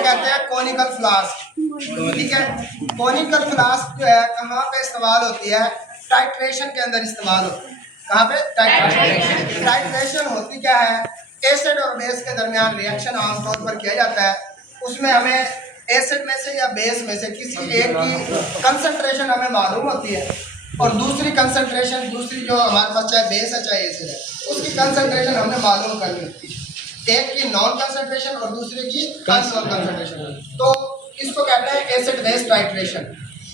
इसको कहते हैं कोनिकल फ्लास्क। ठीक है, कोनिकल फ्लास्क जो है कहाँ पे इस्तेमाल होती है? टाइट्रेशन के अंदर इस्तेमाल होती है। कहाँ पे? टाइट्रेशन। टाइट्रेशन होती क्या है? एसिड और बेस के दरमियान रिएक्शन आमतौर पर किया जाता है। उसमें हमें एसिड में से या बेस में से किसी एक की कंसंट्रेशन हमें मालूम होती है और दूसरी कंसंट्रेशन, दूसरी जो हमारे पास चाहे बेस है चाहे एसिड है, उसकी कंसंट्रेशन हमें मालूम करनी होती है। एक की नॉन कंसंट्रेशन और दूसरे की नॉन कंसंट्रेशन। तो इसको कहते हैं एसिड बेस टाइट्रेशन।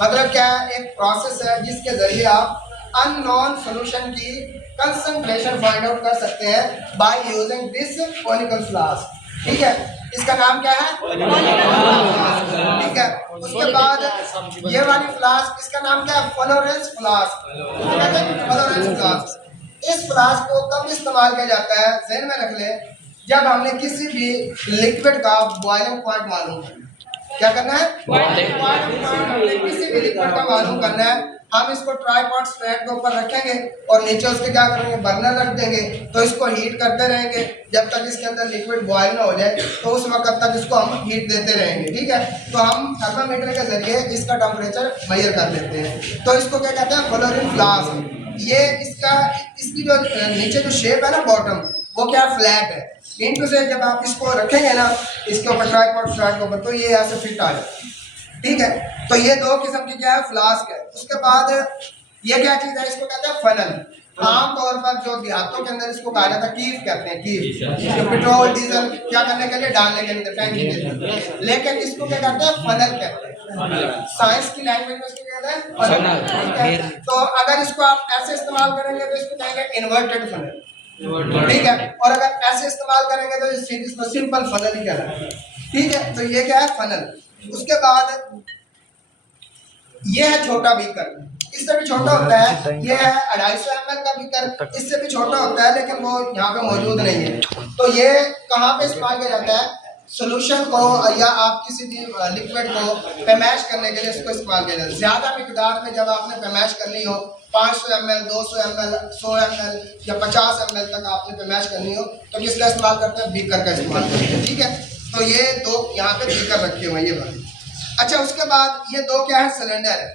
मतलब क्या है? एक प्रोसेस है जिसके जरिए आप अननोन सॉल्यूशन की कंसंट्रेशन फाइंड आउट कर सकते हैं by using this conical flask. ठीक है, इसका नाम क्या है? ठीक है, उसके बाद ये वाली फ्लास्क, इसका नाम क्या है? Florence flask. Florence flask. इस फ्लास्क को कब इस्तेमाल किया जाता है? ज़हन में रख ले, जब हमने किसी भी लिक्विड का बॉइलिंग पॉइंट मालूम करना है। क्या करना है? Boiling point. हमने किसी भी लिक्विड का मालूम करना है, हम इसको ट्राइपॉड स्टैंड के ऊपर रखेंगे और नीचे उसके क्या करेंगे? बर्नर रख देंगे। तो इसको हीट करते रहेंगे जब तक इसके अंदर लिक्विड बॉयल ना हो जाए, तो उस वक्त तक इसको हम हीट देते रहेंगे। ठीक है, तो हम थर्मामीटर के जरिए इसका टेम्परेचर मेजर कर लेते हैं। तो इसको क्या कहते हैं? Fluorine flask. ये इसकी जो नीचे जो शेप है ना बॉटम, वो क्या फ्लैट है। इनको से जब आप इसको रखेंगे ना इसके ऊपर ट्राइपॉड स्टैंड के ऊपर, तो ये ऐसे फिट आ जाए। ठीक है, तो ये दो किस्म की क्या है? फ्लास्क है। उसके बाद ये क्या चीज है? इसको कहते हैं फनल। आमतौर पर जो देहातों के अंदर इसको कहा जाता है कीफ कहते हैं। कीफ जो पेट्रोल डीजल क्या करने के लिए? डालने के लिए टैंकी के लिए। लेकिन इसको क्या कहते हैं? फनल कहते हैं। साइंस की लैंग्वेज में इसको कहते हैं फनल। ठीक है, तो अगर इसको आप ऐसे इस्तेमाल करेंगे तो इसको कहेंगे इन्वर्टेड फनल। ठीक है, और अगर ऐसे इस्तेमाल करेंगे तो इसको सिंपल फनल ही कहलाएगा। ठीक है, तो ये क्या है? फनल। उसके बाद ये है छोटा बीकर, इससे भी छोटा होता है। ये है 250 ml का बीकर, इससे भी छोटा होता है लेकिन वो यहाँ पे मौजूद नहीं है। तो ये कहाँ पे इस्तेमाल किया जाता है? सोल्यूशन को या आप किसी भी लिक्विड को पैमाश करने के लिए इसको इस्तेमाल किया जाता है। ज़्यादा मिकदार में जब आपने पैमाश करनी हो, 500 ml, 200 ml, 100 ml या 50 ml तक आपने पैमाश करनी हो, तो किसका इस्तेमाल करते हैं? बीकर का इस्तेमाल करते हैं। ठीक है, तो ये दो यहाँ पे बीकर रखे हुए हैं ये बात। अच्छा, उसके बाद ये दो क्या है? सिलेंडर है।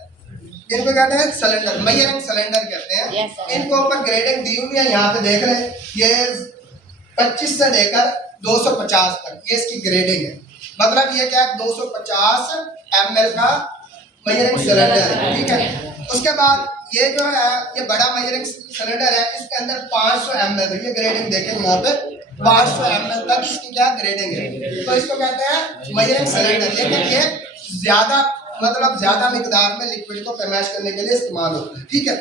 इनको कहते हैं सिलेंडर, मेजरिंग सिलेंडर कहते हैं। इनको ऊपर ग्रेडिंग दी हुई है, यहाँ पे देख लें। ये 25 से लेकर 250 तक ये इसकी ग्रेडिंग है। मतलब ये क्या है? 250 ml का मेजरिंग सिलेंडर है। ठीक है, उसके बाद ये जो है ये बड़ा मेजरिंग सिलेंडर है, इसके अंदर 500 ml ये ग्रेडिंग देखेंगे यहाँ पे 500 ml तक इसकी क्या ग्रेडिंग है। तो इसको कहते हैं मेजरिंग सिलेंडर। लेकिन ये ज्यादा मतलब ज्यादा मिकदार में लिक्विड को पैमाश करने के लिए इस्तेमाल होता है। ठीक है,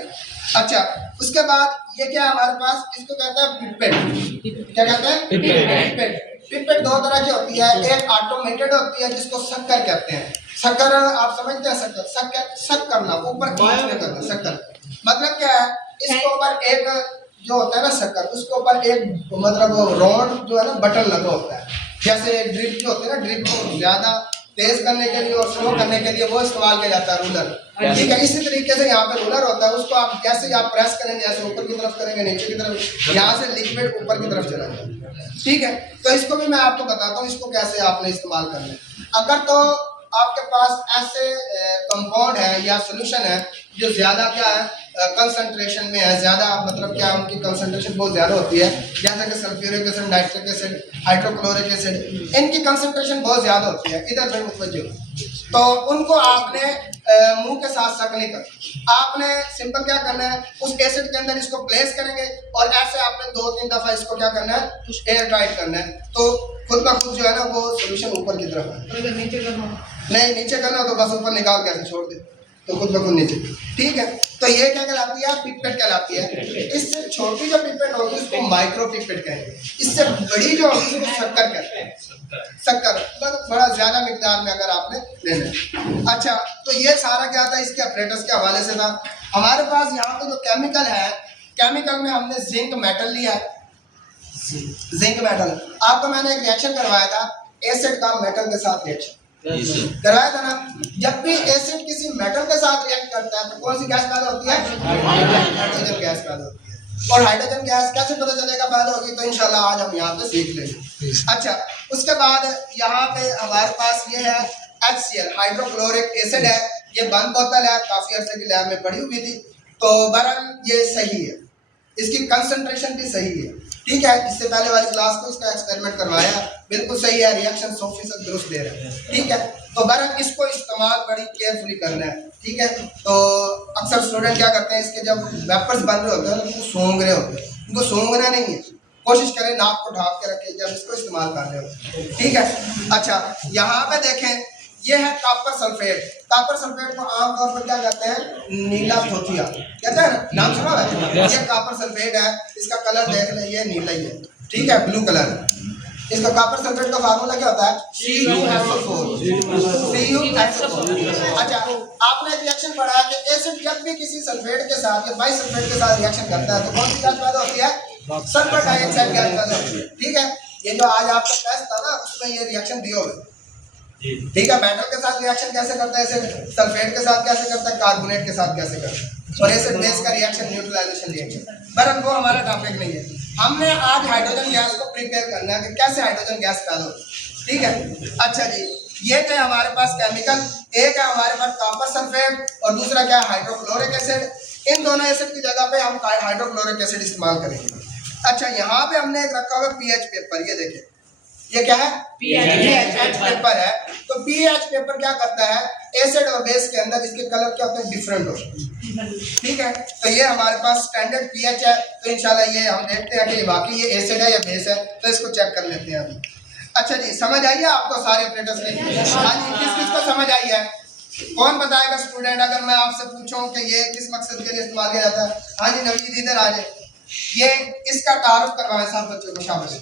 अच्छा, उसके बाद ये क्या है हमारे पास? इसको कहते हैं पिपेट। क्या कहते हैं? पिपेट। पिपेट दो तरह की होती है, एक ऑटोमेटेड होती है जिसको शक्कर कहते हैं। शक्कर आप समझते हैं? शक्कर शक करना, ऊपर खींचने करना। शक्कर मतलब क्या है? इसके ऊपर एक जो होता है ना शक्कर, उसके ऊपर एक मतलब राउंड जो है ना बटन लगा होता है। जैसे ड्रिप जो होते हैं ना, ड्रिप को ज्यादा तेज करने के लिए और स्लो करने के लिए वो इस्तेमाल किया जाता है रूलर। ठीक है, इसी तरीके से यहाँ पे रूलर होता है, उसको आप जैसे आप प्रेस करेंगे, जैसे ऊपर की तरफ करेंगे, नीचे की तरफ, यहाँ से लिक्विड ऊपर की तरफ चला जाएगा। ठीक है, तो इसको भी मैं आपको बताता हूँ इसको कैसे आपने इस्तेमाल करना है। अगर तो आपके पास ऐसे कंपाउंड है या सोल्यूशन है जो ज्यादा क्या है कंसंट्रेशन में है, ज्यादा मतलब क्या उनकी कंसंट्रेशन बहुत ज्यादा होती है, जैसे कि sulphuric acid, nitric acid, hydrochloric acid, इनकी कंसंट्रेशन बहुत ज्यादा होती है। इधर पे मुतवज्जो, तो उनको आपने मुंह के साथ शक नहीं करना। आपने सिंपल क्या करना है? उस एसिड के अंदर इसको प्लेस करेंगे और ऐसे आपने 2-3 दफा इसको क्या करना है? एयर टाइट करना है, तो खुद ब खुद जो है ना वो सोल्यूशन ऊपर की तरफ है। नीचे करना नहीं, नीचे करना तो बस ऊपर निकाल के ऐसे छोड़ दे तो खुद ब खुद नीचे। ठीक है, तो ये क्या कहलाती है? पिपेट कहलाती है। इससे छोटी जो पिपेट होगी उसको माइक्रो पिपेट कहेंगे। इससे बड़ी जो होगी उसको शक्कर कहते हैं। शक्कर मतलब बड़ा ज्यादा मिकदार में अगर आपने लेना है। अच्छा, तो ये सारा क्या था? इसके ऑपरेटर्स के हवाले से था। हमारे पास यहाँ पे जो केमिकल है, केमिकल में हमने जिंक मेटल लिया है। जिंक मेटल आपको मैंने एक रिएक्शन करवाया था, एसिड का मेटल के साथ रिएक्शन करवाया था ना। जब भी एसिड किसी मेटल के साथ रिएक्ट करता है तो कौन सी गैस पैदा होती है? हाइड्रोजन गैस पैदा होती है। और हाइड्रोजन गैस कैसे पता चलेगा पैदा होगी, तो इंशाल्लाह आज हम यहाँ पे सीख लेंगे। अच्छा, उसके बाद यहाँ पे हमारे पास ये है HCl हाइड्रोक्लोरिक एसिड है। ये बंद बोतल है, काफी अर्से की लैब में पड़ी हुई थी, तो बहरहाल ये सही है, इसकी कंसंट्रेशन भी सही है। ठीक है, इससे पहले वाली क्लास को इसका एक्सपेरिमेंट करवाया, बिल्कुल सही है, रिएक्शन 100% दुरुस्त दे रहे हैं। ठीक है, तो बहरहाल इसको इस्तेमाल बड़ी केयरफुली करना है। ठीक है, तो अक्सर स्टूडेंट क्या करते हैं, इसके जब वेपर्स बन रहे होते हैं उनको सूंघ रहे होते हैं, उनको सूंघना नहीं है, कोशिश करें नाक को ढाक के रखें जब इसको इस्तेमाल कर रहे हो। ठीक है, अच्छा यहाँ पे देखें, ये है कॉपर सल्फेट। कॉपर सल्फेट को आमतौर पर क्या कहते हैं, नीला धोतिया कहते हैं ना, नाम सुना है? ये कॉपर सल्फेट है, इसका कलर देख लें, ये नीला ही है। ठीक है, ब्लू कलर। इसका कॉपर सल्फेट का फार्मूला क्या होता है, CuSO4। अच्छा, आपने एक रिएक्शन पढ़ा है कि एसिड जब भी किसी सल्फेट के साथ या बाई सल्फेट के साथ रिएक्शन करता है तो कौन सी गैस पैदा होती है, सल्फर डाइऑक्साइड गैस पैदा होती है। ठीक है, ये जो आज आपका टेस्ट था ना उसमें ये रिएक्शन दिए हुए। ठीक है, मेटल के साथ रिएक्शन कैसे करता है, एसिड सल्फेट के साथ कैसे करता है, कार्बोनेट के साथ कैसे करता है, और एसिड बेस का रिएक्शन न्यूट्रलाइजेशन रिएक्शन। बहरहाल वो हमारा टॉपिक नहीं है, हमने आज हाइड्रोजन गैस को प्रिपेयर करना है कि कैसे हाइड्रोजन गैस पैदा होती है। ठीक है, अच्छा जी, ये थे हमारे पास केमिकल, एक है हमारे पास कॉपर सल्फेट और दूसरा क्या है हाइड्रोक्लोरिक एसिड। इन दोनों एसिड की जगह पे हम हाइड्रोक्लोरिक एसिड इस्तेमाल करेंगे। अच्छा, यहाँ पे हमने एक रखा हुआ पीएच पेपर, ये देखिए, ये क्या है, पीएच पेपर है। तो पीएच पेपर क्या करता है, एसिड और बेस के अंदर इसके कलर क्या होते हैं, डिफरेंट होते हैं। ठीक है, तो ये हमारे पास स्टैंडर्ड पीएच है, तो इंशाल्लाह ये हम देखते हैं कि वाकई ये एसिड है या बेस है, तो इसको चेक कर लेते हैं अभी। अच्छा जी, समझ आई है आपको सारे ऑपरेटर्स की? हाँ जी, किस किस को समझ आई है, कौन बताएगा स्टूडेंट, अगर मैं आपसे पूछूं कि ये किस मकसद के लिए इस्तेमाल किया जाता है? हाँ जी, नवीद इधर आ जाए, ये इसका तारुफ करवाएं सब बच्चों को, शाबाश।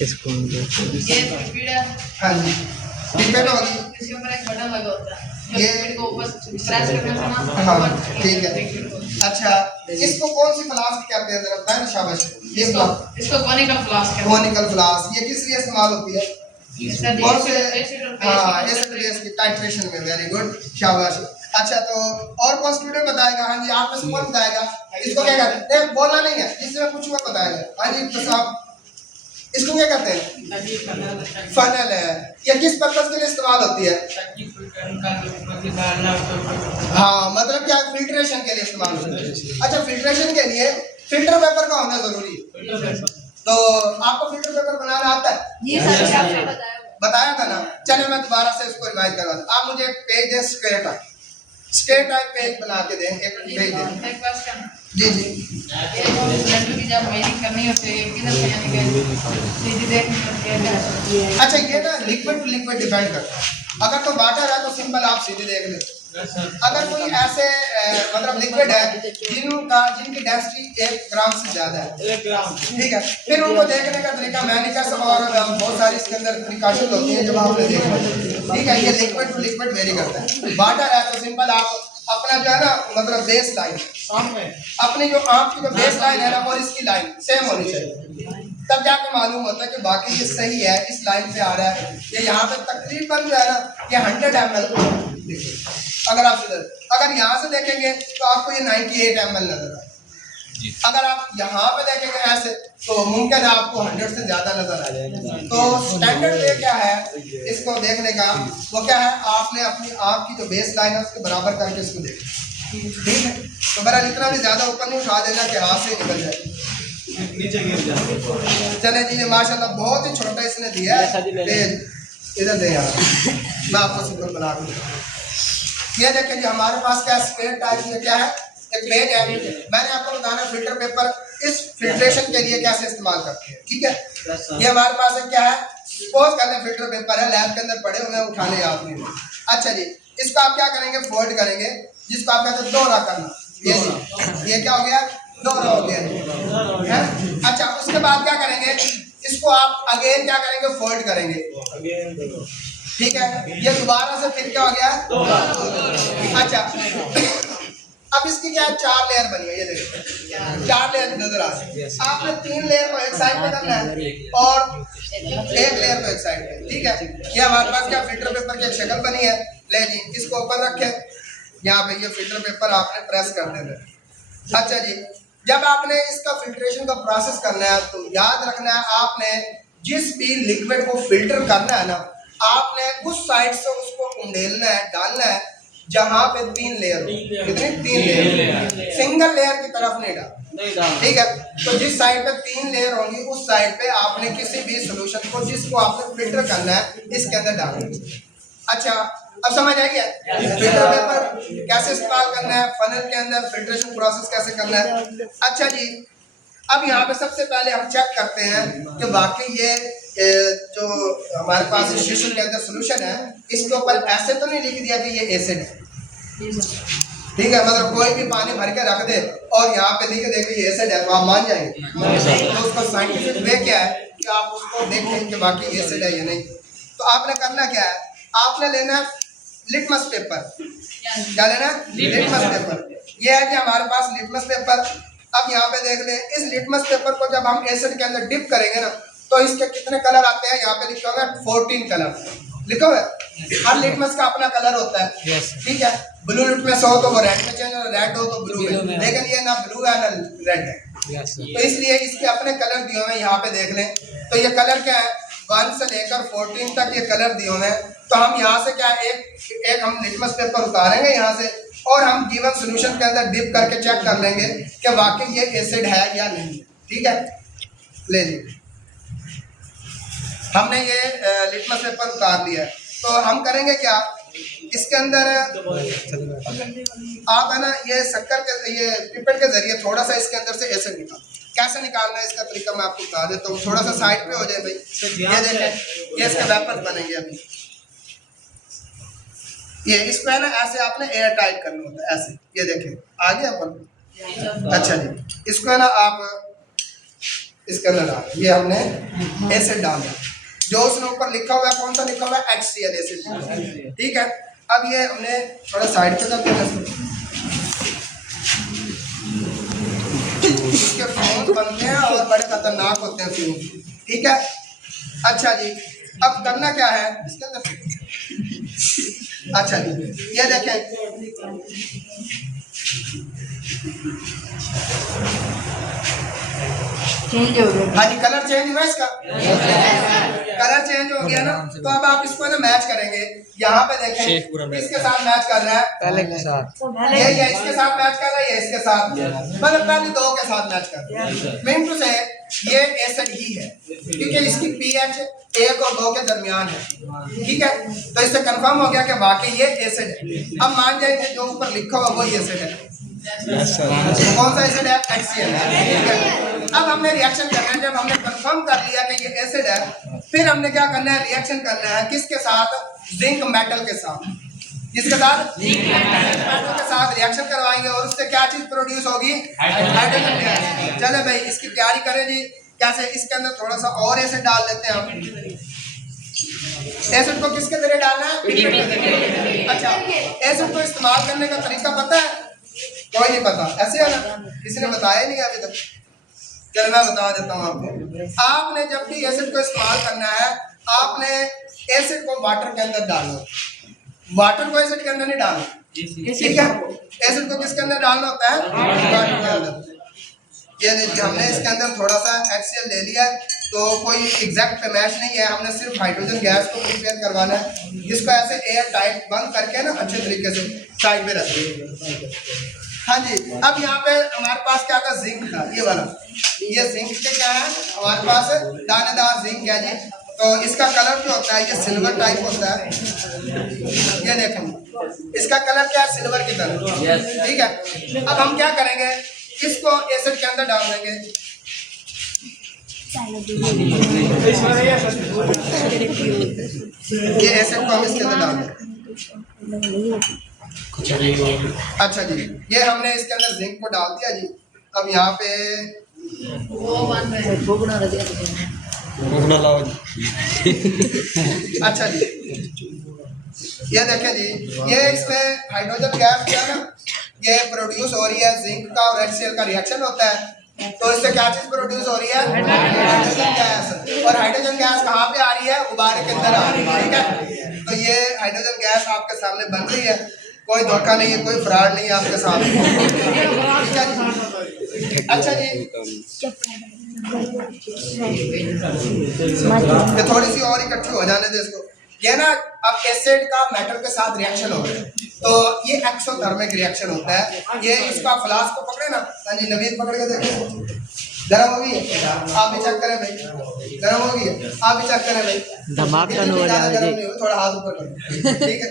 ये लिक्विड है। हाँ जी, लिक्विड होगी, इसके ऊपर एक बटन लगा होता है, ये लिक्विड को ऊपर प्रेस करने से ना, हाँ ठीक है। अच्छा, इसको कौन सी फ्लास्क कहते हैं, जरा बताएं, शाबाश। ये इसको कोनिकल फ्लास्क कहते हैं। कोनिकल फ्लास्क, ये किस लिए इस्तेमाल होती है, कौन से, हाँ एसिड बेस की टाइट्रेशन में। वेरी गुड, शाबाश। अच्छा, तो और कौन स्टूडेंट बताएगा? हाँ जी, आप में से कौन बताएगा, इसको क्या कहते हैं, बोलना नहीं है, जिससे पूछूंगा बताएगा। हाँ जी, तो साहब इसको क्या कहते हैं, फनल है। ये किस पर्पज के लिए इस्तेमाल होती है, हाँ मतलब क्या, फिल्ट्रेशन के लिए इस्तेमाल होती है। अच्छा, फिल्ट्रेशन के लिए फिल्टर पेपर का होना जरूरी है, तो आपको फिल्टर पेपर बनाना आता है? ये सर आपने बताया था ना, चलिए मैं दोबारा से इसको रिवाइज करवा दूं। आप मुझे एक पेज दे, स्क्वायर टाइप पेज बना के दें, एक पेज दें। एक क्वेश्चन, जी जी, ये लड्डू की जब मेजरिंग करनी होती है किधर से यानी कि सीधी देखनी होती है। अच्छा, ये ना लिक्विड टू लिक्विड डिपेंड करता है। अगर तो वाटर है तो सिंपल आप सीधे देख लें, अगर कोई ऐसे मतलब लिक्विड है जिनकी डेंसिटी 1 ग्राम से ज्यादा है, ठीक है, फिर उनको देखने का तरीका मैं नहीं कह सकता, और बहुत सारी इसके अंदर प्रिकॉशन होती है जब आपने देखा। ठीक है, ये लिक्विड टू लिक्विड वेरी करता है। वाटर है तो सिंपल आप अपना जो है ना, मतलब बेस लाइन, अपनी जो आंख की जो बेस लाइन है ना और इसकी लाइन सेम होनी चाहिए, तब जाके मालूम होता है कि बाकी ये सही है, इस लाइन पे आ रहा है। ये यहाँ पे तकरीबन जो है ना, ये 100 ml, अगर आप अगर यहाँ से देखेंगे तो आपको ये 98 ml नजर आए। अगर आप यहाँ पे देखेंगे ऐसे तो मुमकिन है आपको 100 से ज्यादा नजर आ जाएगा। तो स्टैंडर्ड वे क्या है इसको देखने का, वो क्या है, आपने अपनी आँख की जो बेस लाइन है उसके बराबर करके इसको देखना, ठीक है। तो बहरहाल इतना भी ज्यादा ऊपर नहीं उठा देना कि हाथ से निकल जाए, चले जी। माशाल्लाह बहुत ही छोटा इसने दिया है, इधर दे यार, मैं आपको सिंपल बना दूंगा। ये देखिए जी, हमारे पास क्या स्क्वायर टाइप में क्या है, एक पेज है। मैंने आपको बताना फिल्टर पेपर इस फिल्ट्रेशन के लिए कैसे इस्तेमाल करते हैं, ठीक है। ये हमारे पास एक क्या है, सपोज करने फिल्टर पेपर है, लैब के अंदर पड़े हुए उठाने याद नहीं। अच्छा जी, इसको आप क्या करेंगे, फोल्ड करेंगे, जिसको आप कहते हैं दोहरा करना। ये क्या हो गया, दोहरा हो गया है। अच्छा, उसके बाद क्या करेंगे, इसको आप अगेन क्या करेंगे, फोल्ड करेंगे, ठीक है। ये दोबारा से फिर क्या हो गया, अच्छा। अब इसकी क्या है, 4 लेयर बनी है, ये देखो 4 लेयर नजर आ रही है। आपने 3 लेयर को एक साइड पे करना है और 1 लेयर को एक साइड पे, ठीक है। ये हमारे पास क्या फिल्टर पेपर की शक्ल बनी है। ले जी, इसको ऊपर रखे, यहाँ पे ये फिल्टर पेपर आपने प्रेस कर देना। अच्छा जी, जब आपने इसका फिल्ट्रेशन का प्रोसेस करना है तो याद रखना है आपने जिस भी लिक्विड को फिल्टर करना है ना, आपने उस साइड से उसको उंडेलना है, डालना है जहां पे 3 लेयर हो। कितने? 3 लेयर। सिंगल लेयर की तरफ नहीं डाल, ठीक है। तो जिस साइड पे 3 लेयर होंगी उस साइड पे आपने किसी भी सोल्यूशन को जिसको आपने फिल्टर करना है इसके अंदर डालना। अच्छा, अब समझ आ गया फिल्टर पेपर कैसे इस्तेमाल करना है, फनल के अंदर फिल्ट्रेशन प्रोसेस कैसे करना है। अच्छा जी, अब यहाँ पे सबसे पहले हम चेक करते हैं कि वाकई ये जो हमारे पास शीशे के अंदर सोल्यूशन है इसके ऊपर ऐसे तो नहीं लिख दिया कि ये एसिड है, ठीक है। मतलब कोई भी पानी भर के रख दे और यहाँ पे लिख दे कि ये एसिड है तो आप मान जाएंगे? तो उसका साइंटिफिक वे क्या है कि आप उसको देखें कि वाकई एसिड है या नहीं। तो आपने करना क्या है, आपने लेना है लिटमस पेपर। क्या लेना है? Litmus paper. ये है कि हमारे पास लिटमस पेपर। अब यहाँ पे देख लें, इस लिटमस पेपर को जब हम एसिड के अंदर डिप करेंगे ना तो इसके कितने कलर आते हैं? यहाँ पे लिखा हुआ है 14 कलर लिखा हुआ है। हर लिटमस का अपना कलर होता है, ठीक है। ब्लू लिटमस हो तो वो रेड में चेंज हो, रेड हो तो ब्लू में, लेकिन ये ना ब्लू है ना रेड है। तो इसलिए इसके अपने कलर दिए हुए हैं, यहाँ पे देख लें। तो ये कलर क्या है, 1 से लेकर 14 तक ये कलर दिए हुए हैं। तो हम यहाँ से क्या एक हम लिटमस पेपर उतारेंगे यहाँ से और हम गिवन सॉल्यूशन के अंदर डिप करके चेक कर लेंगे कि वाकई ये एसिड है या नहीं, ठीक है। ले लीजिए, हमने ये लिटमस पेपर उतार लिया है। तो हम करेंगे क्या, इसके अंदर आप है ना ये शक्कर के ये पिपेट के जरिए थोड़ा सा इसके अंदर से एसिड निकाल। कैसे निकालना है इसका तरीका मैं आपको बता देता हूँ, थोड़ा सा साइड पे हो जाए भाई। ये देखें, ये इसके वेपर्स बनेंगे अभी। ये इसको है ना ऐसे आपने एयर टाइट करना होता है, ऐसे। ये देखें आ गया अपन। अच्छा जी, इसको है ना आप इसके अंदर डाल, ये हमने एसिड डाला जो उसने ऊपर लिखा हुआ है, कौन सा लिखा हुआ है? HCl एसिड, ठीक है। अब ये हमने थोड़ा साइड पे कर दिया, इसके फ्यूज बनते हैं और बड़े खतरनाक होते हैं फ्यूज, ठीक है। अच्छा जी, अब करना क्या है इसके अंदर? अच्छा जी, ये देखें, चेंज हो गया। हाँ जी, कलर चेंज हुआ इसका। कलर चेंज हो गया ना, तो अब आप इसको ना मैच करेंगे। यहाँ पे देखें इसके साथ मैच कर रहा है, पहले के साथ ये इसके साथ मैच कर रहा है, ये इसके साथ, मतलब पहले 2 के साथ मैच कर रहा है। मीन टू से ये एसिड ही है क्योंकि इसकी pH 1 और 2 के दरमियान है, ठीक है। तो इससे कंफर्म हो गया कि वाकई ये एसिड है। अब मान जाएंगे जो ऊपर लिखा हुआ वो एसिड है। कौन सा एसिड है? HCl है, ठीक है। अब हमने रिएक्शन करना है, जब हमने कंफर्म कर लिया कि ये एसिड है, फिर हमने क्या करना है? रिएक्शन करना है किसके साथ? जिंक मेटल के साथ। किसके साथ? जिंक मेटल के साथ रिएक्शन करवाएंगे और उससे क्या चीज प्रोड्यूस होगी? Hydrogen gas. चले भाई इसकी तैयारी करें जी। कैसे? इसके अंदर थोड़ा सा और एसिड डाल लेते हैं हम। एसिड को किसके जरिए डालना है? अच्छा, एसिड को इस्तेमाल करने का तरीका पता है? कोई नहीं पता, ऐसे है ना, किसी ने बताया नहीं अभी तक। चल मैं बता देता हूँ आपको। आपने जब भी एसिड को इस्तेमाल करना है, आपने एसिड को वाटर के अंदर डालो, वाटर को एसिड के अंदर नहीं डालना, ठीक है। एसिड को किसके अंदर डालना होता है? वाटर के अंदर। ये देखिए हमने इसके अंदर थोड़ा सा HCl ले लिया, तो कोई एग्जैक्ट मैच नहीं है, हमने सिर्फ हाइड्रोजन गैस को प्रिपेयर करवाना है, जिसको ऐसे एयर टाइट बंद करके ना अच्छे तरीके से साइड में रखें। हाँ जी, अब यहाँ पे हमारे पास क्या था? जिंक था, ये वाला। ये जिंक के क्या है? हमारे पास दानेदार जिंक है जी। तो इसका कलर जो होता है ये सिल्वर टाइप होता है। ये देखें इसका कलर क्या है? सिल्वर की तरह, ठीक है। अब हम क्या करेंगे? इसको एसिड के अंदर डाल देंगे। ये एसिड को हम इसके अंदर डाल देंगे। अच्छा जी, ये हमने इसके अंदर जिंक को डाल दिया जी। अब यहाँ पे अच्छा जी, ये देखें जी, ये इसमें हाइड्रोजन गैस क्या है ना, ये प्रोड्यूस हो रही है। जिंक का और HCl का रिएक्शन होता है, तो इससे क्या चीज प्रोड्यूस हो रही है? Hydrogen gas. और हाइड्रोजन गैस कहाँ पे आ रही है? गुब्बारे के अंदर आ रही है, ठीक है। तो ये हाइड्रोजन गैस आपके सामने बन रही है, कोई धोखा नहीं है, कोई फ्रॉड नहीं है आपके सामने, ठीक है। अच्छा जी, ये थोड़ी सी और इकट्ठी हो जाने दे इसको। ये ना अब एसिड का मेटल के साथ रिएक्शन हो रहा है, तो ये एक्सोथर्मिक रिएक्शन होता है। ये इसका फ्लास्क को पकड़े ना, हाँ जी नवीन पकड़ के देखो, गर्म हो गई है, आप भी चेक करें भाई, गर्म हो गई है, आप भी चेक करें भाई, धमाका हो ज़्यादा जाएगा गर्म जी। नहीं हो, थोड़ा हाथ ऊपर करो, ठीक है।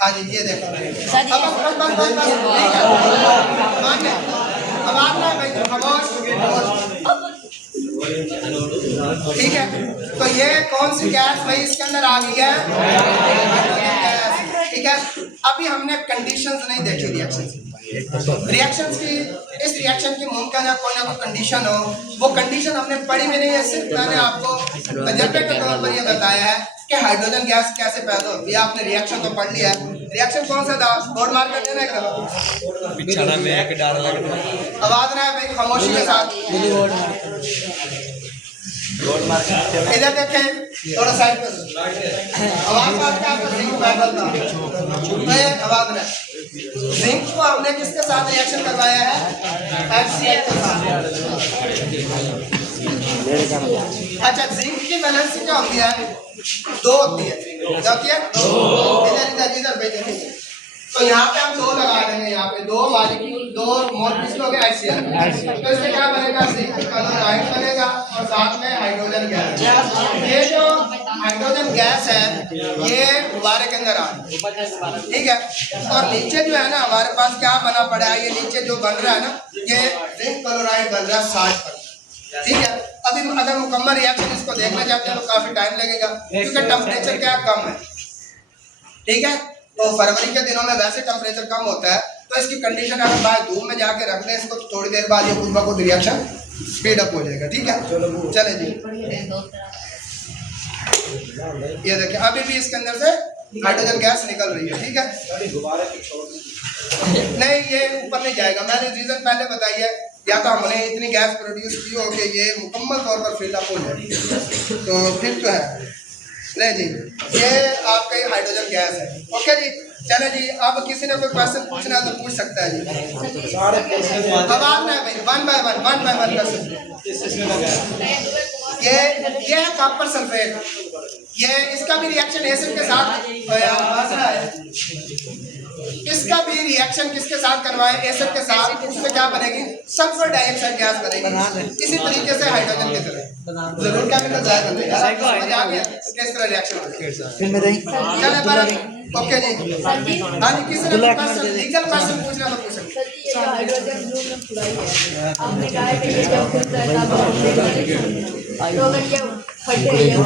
हाँ जी ये देखो, अब बस ठीक है, मान्य। अब आपने भाई खामोश, ठीक है। तो ये कौन सी गैस भाई इसके अंदर आ गई है, ठीक है। अभी हमने कंडीशंस नहीं देखी रिएक्शंस की। इस रिएक्शन की मुमकिन है कोई ना कोई कंडीशन हो, वो कंडीशन हमने पढ़ी भी नहीं है, सिर्फ मैंने आपको तजर्बे के तौर पर ये बताया है कि हाइड्रोजन गैस कैसे पैदा होती है। आपने रिएक्शन तो पढ़ लिया है, रिएक्शन कौन सा था, बोर्ड मार कर देना एकदम, आवाज ना है भाई, खामोशी के साथ इधर देखें, थोड़ा साइड पर आवाज का जिंक पैटर्न था, आवाज ना। जिंक को हमने किसके साथ रिएक्शन करवाया है, HCl के साथ। अच्छा, जिंक की वैलेंसी क्या होती है, 2 होती है, क्या होती है, 2। इधर भाई देखिए, तो यहाँ पे हम 2 लगा देंगे, यहाँ पे 2 मॉलिक्यूल 2 मोलक्यूल्स हो गए HCl, तो इससे क्या बनेगा, जिंक क्लोराइड बनेगा और साथ में हाइड्रोजन गैस। ये जो हाइड्रोजन गैस है ये गुब्बारे के अंदर आ रही है, ठीक है। और नीचे जो है ना हमारे पास क्या बना पड़ा है, ये नीचे जो बन रहा है ना, ये जिंक क्लोराइड बन रहा है 60%, ठीक है। अभी अगर मुकम्मल रिएक्शन इसको देखना चाहते हैं तो काफी टाइम लगेगा, क्योंकि टेम्परेचर क्या कम है, ठीक है। तो फरवरी के दिनों में वैसे टेम्परेचर कम होता है, तो इसकी कंडीशन अगर बाहर धूप में जाके रख दें इसको, तो थोड़ी देर बाद ये खुद ब खुद रिएक्शन स्पीड अप हो जाएगा, ठीक है। चले जी, ये देखिए अभी भी इसके अंदर से हाइड्रोजन गैस निकल रही है, ठीक है। नहीं ये ऊपर नहीं जाएगा, मैंने रीजन पहले बताई है, या तो हमने इतनी गैस प्रोड्यूस की हो कि ये मुकम्मल तौर पर फिल अप हो जाए, तो फिर तो है नहीं जी, ये आपका हाइड्रोजन गैस है, ओके जी। चले जी, अब किसी ने कोई क्वेश्चन पूछना है तो पूछ सकता है जी, आवाज ना भाई, वन बाय वन कर सकते हैं। ये है कॉपर सल्फेट, ये इसका भी रिएक्शन एसिड के साथ है, इसका भी रिएक्शन किसके साथ करवाएं, एसिड के साथ, उससे क्या बनेगी, सल्फर डाइऑक्साइड गैस बनेगी, इसी तरीके से हाइड्रोजन की तरह जरूर केमिकल जाया करते हैं, समझ आ गया किस तरह रिएक्शन होती है। चले पर ओके जी, हाँ जी, किसी ने लीगल क्वेश्चन पूछना तो पूछ सकते हैं। हाइड्रोजन जो में खुदाई है, आपने कहा है कि ये जब खुलता है तब तो अगर ये फटे ये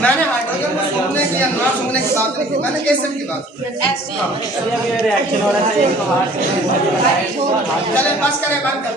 मैंने हाइड्रोजन को सूंघने की या ना सूंघने की बात नहीं की, मैंने एसिड की बात की। चले बस करें, बंद कर।